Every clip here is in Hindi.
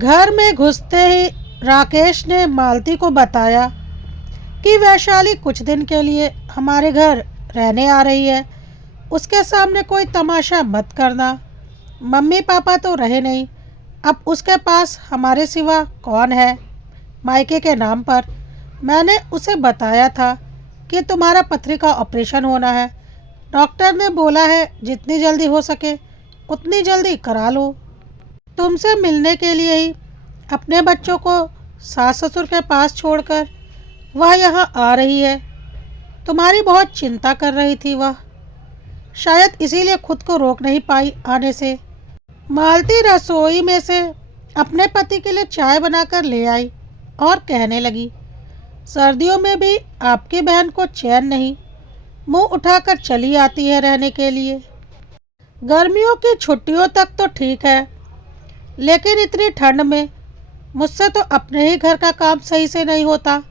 घर में घुसते ही राकेश ने मालती को बताया कि वैशाली कुछ दिन के लिए हमारे घर रहने आ रही है। उसके सामने कोई तमाशा मत करना। मम्मी पापा तो रहे नहीं, अब उसके पास हमारे सिवा कौन है। मायके के नाम पर मैंने उसे बताया था कि तुम्हारा पथरी का ऑपरेशन होना है। डॉक्टर ने बोला है जितनी जल्दी हो सके उतनी जल्दी करा लो। तुमसे मिलने के लिए ही अपने बच्चों को सास ससुर के पास छोड़कर वह यहाँ आ रही है। तुम्हारी बहुत चिंता कर रही थी वह, शायद इसीलिए खुद को रोक नहीं पाई आने से। मालती रसोई में से अपने पति के लिए चाय बनाकर ले आई और कहने लगी, सर्दियों में भी आपकी बहन को चैन नहीं, मुंह उठाकर चली आती है रहने के लिए। गर्मियों की छुट्टियों तक तो ठीक है, लेकिन इतनी ठंड में मुझसे तो अपने ही घर का काम सही से नहीं होता।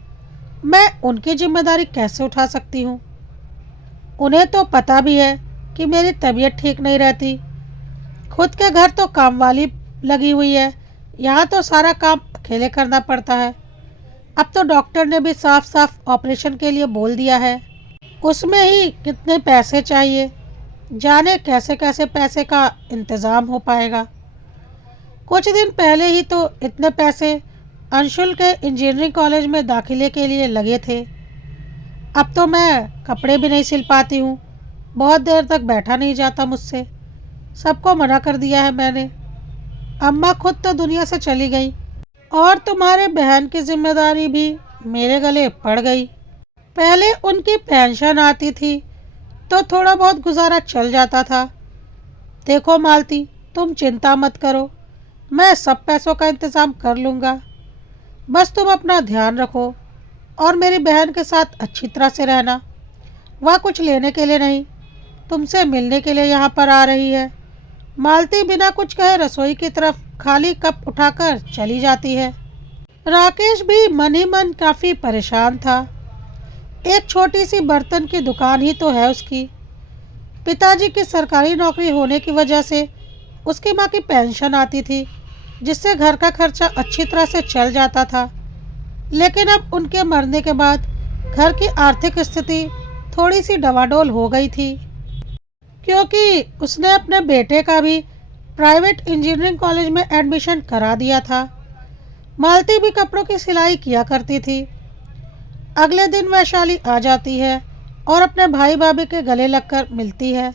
मैं उनकी जिम्मेदारी कैसे उठा सकती हूँ। उन्हें तो पता भी है कि मेरी तबीयत ठीक नहीं रहती। खुद के घर तो काम वाली लगी हुई है, यहाँ तो सारा काम अकेले करना पड़ता है। अब तो डॉक्टर ने भी साफ साफ ऑपरेशन के लिए बोल दिया है। उसमें ही कितने पैसे चाहिए, जाने कैसे कैसे पैसे का इंतज़ाम हो पाएगा। कुछ दिन पहले ही तो इतने पैसे अंशुल के इंजीनियरिंग कॉलेज में दाखिले के लिए लगे थे। अब तो मैं कपड़े भी नहीं सिल पाती हूँ, बहुत देर तक बैठा नहीं जाता मुझसे। सबको मना कर दिया है मैंने। अम्मा खुद तो दुनिया से चली गई और तुम्हारे बहन की जिम्मेदारी भी मेरे गले पड़ गई। पहले उनकी पेंशन आती थी तो थोड़ा बहुत गुजारा चल जाता था। देखो मालती, तुम चिंता मत करो, मैं सब पैसों का इंतज़ाम कर लूँगा। बस तुम अपना ध्यान रखो और मेरी बहन के साथ अच्छी तरह से रहना। वह कुछ लेने के लिए नहीं, तुमसे मिलने के लिए यहाँ पर आ रही है। मालती बिना कुछ कहे रसोई की तरफ खाली कप उठाकर चली जाती है। राकेश भी मन ही मन काफ़ी परेशान था। एक छोटी सी बर्तन की दुकान ही तो है उसकी। पिताजी की सरकारी नौकरी होने की वजह से उसकी माँ की पेंशन आती थी, जिससे घर का खर्चा अच्छी तरह से चल जाता था। लेकिन अब उनके मरने के बाद घर की आर्थिक स्थिति थोड़ी सी डवाडोल हो गई थी, क्योंकि उसने अपने बेटे का भी प्राइवेट इंजीनियरिंग कॉलेज में एडमिशन करा दिया था। मालती भी कपड़ों की सिलाई किया करती थी। अगले दिन वैशाली आ जाती है और अपने भाई भाभी के गले लगकर मिलती है।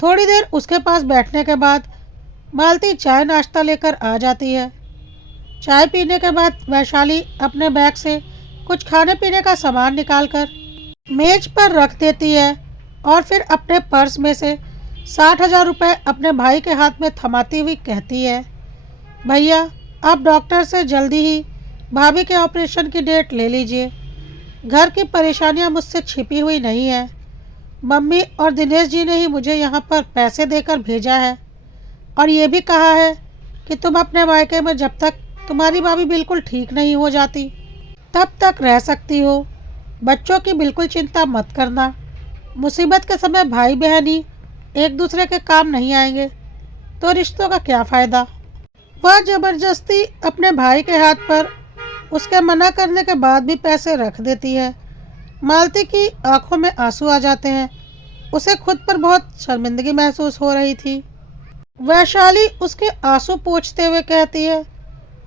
थोड़ी देर उसके पास बैठने के बाद मालती चाय नाश्ता लेकर आ जाती है। चाय पीने के बाद वैशाली अपने बैग से कुछ खाने पीने का सामान निकालकर मेज पर रख देती है और फिर अपने पर्स में से 60,000 रुपये अपने भाई के हाथ में थमाती हुई कहती है, भैया आप डॉक्टर से जल्दी ही भाभी के ऑपरेशन की डेट ले लीजिए। घर की परेशानियां मुझसे छिपी हुई नहीं है। मम्मी और दिनेश जी ने ही मुझे यहाँ पर पैसे देकर भेजा है और ये भी कहा है कि तुम अपने मायके में जब तक तुम्हारी भाभी बिल्कुल ठीक नहीं हो जाती तब तक रह सकती हो। बच्चों की बिल्कुल चिंता मत करना। मुसीबत के समय भाई बहन ही एक दूसरे के काम नहीं आएंगे तो रिश्तों का क्या फ़ायदा। वह ज़बरदस्ती अपने भाई के हाथ पर उसके मना करने के बाद भी पैसे रख देती है। मालती की आंखों में आंसू आ जाते हैं। उसे खुद पर बहुत शर्मिंदगी महसूस हो रही थी। वैशाली उसके आंसू पोंछते हुए कहती है,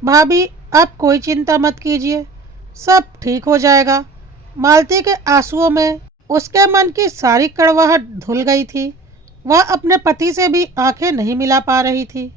भाभी आप कोई चिंता मत कीजिए, सब ठीक हो जाएगा। मालती के आंसुओं में उसके मन की सारी कड़वाहट धुल गई थी। वह अपने पति से भी आंखें नहीं मिला पा रही थी।